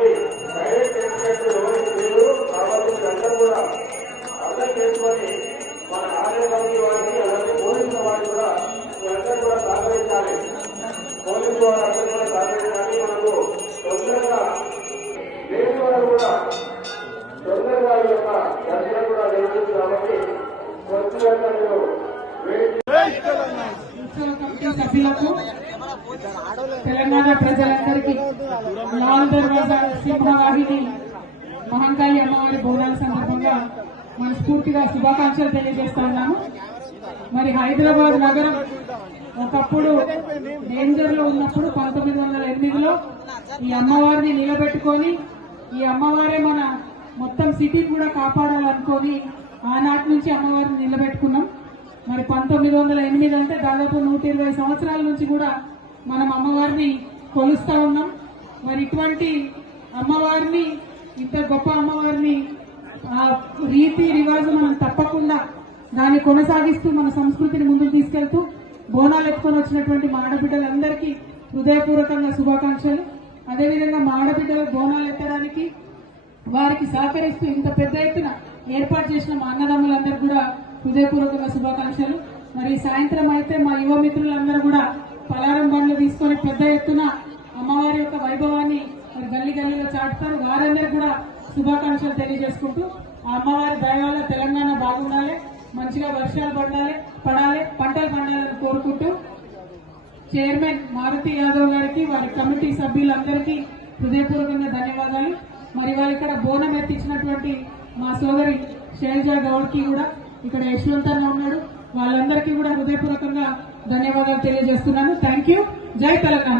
కాబట్టి private education ఎవరికి లేదు. కాబట్టి అందరూ కూడా అర్థం చేసుకొని మన ఆలయ కమిటీ వారిని అలాగే పోలీసుల వారిని కూడా మీరందరూ కూడా సహకరించాలి. పోలీసు వారు అందరూ కూడా సహకరించాలి. మనకు తొందరగా లేని వారు కూడా తొందరగా ఈ యొక్క దర్శనం కూడా జరుగుతుంది. కాబట్టి కొద్దిగా సభ్యులకు తెలంగాణ ప్రజలందరికీ లాల్ దర్వాజా సింహవాహిని మహంకాళి అమ్మవారి బోనాల సందర్భంగా మనస్ఫూర్తిగా శుభాకాంక్షలు తెలియజేస్తా ఉన్నాము. మరి హైదరాబాద్ నగరం ఒకప్పుడు డేంజర్ లో ఉన్నప్పుడు 1908లో ఈ అమ్మవారిని నిలబెట్టుకొని ఈ అమ్మవారే మన మొత్తం సిటీ కూడా కాపాడాలనుకొని ఆనాటి నుంచి అమ్మవారిని నిలబెట్టుకున్నాం. మరి 1908 అంటే దాదాపు 120 సంవత్సరాల నుంచి కూడా మనం అమ్మవారిని కొలుస్తా ఉన్నాం. మరి ఇటువంటి అమ్మవారిని, ఇంత గొప్ప అమ్మవారిని ఆ రీతి రివాజు మనం తప్పకుండా దాన్ని కొనసాగిస్తూ మన సంస్కృతిని ముందుకు తీసుకెళ్తూ బోనాలు ఎత్తుకొని వచ్చినటువంటి మా ఆడబిడ్డలందరికీ హృదయపూర్వకంగా శుభాకాంక్షలు. అదేవిధంగా మా ఆడబిడ్డలు బోనాలు ఎత్తడానికి వారికి సహకరిస్తూ ఇంత పెద్ద ఎత్తున ఏర్పాటు చేసిన మా అన్నదమ్ములందరూ కూడా హృదయపూర్వకంగా శుభాకాంక్షలు. మరి సాయంత్రం అయితే మా యువ మిత్రులందరూ కూడా పలారం బండ్లు తీసుకొని పెద్ద ఎత్తున అమ్మవారి యొక్క వైభవాన్ని మరి గల్లీ గల్లీలో చాటుతారు. వారందరూ కూడా శుభాకాంక్షలు తెలియజేసుకుంటూ ఆ అమ్మవారి దయవల్ల తెలంగాణ బాగుండాలి, మంచిగా వర్షాలు పడాలి, పంటలు పండాలని కోరుకుంటూ చైర్మన్ మారుతి యాదవ్ గారికి, వారి కమిటీ సభ్యులందరికీ హృదయపూర్వకంగా ధన్యవాదాలు. మరి వారు ఇక్కడ బోనం ఎత్తించినటువంటి మా సోదరి శైలజా గౌడ్కి కూడా, ఇక్కడ యశ్వంతన్న ఉన్నాడు, వాళ్ళందరికీ కూడా హృదయపూర్వకంగా ధన్యవాదాలు తెలియజేస్తున్నాను. Thank you. జై తెలంగాణ.